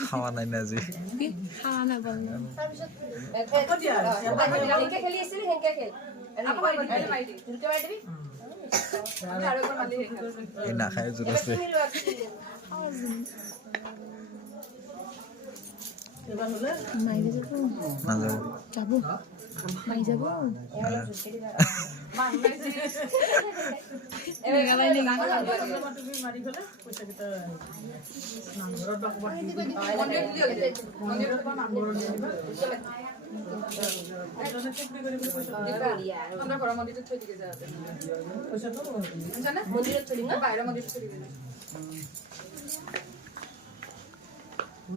খাওয়া নাই না যে খাওয়া না বল না এই না খায় জোর আছে মাইরে যাবো না যাবো যাবো মাই যাবো মন্দিৰত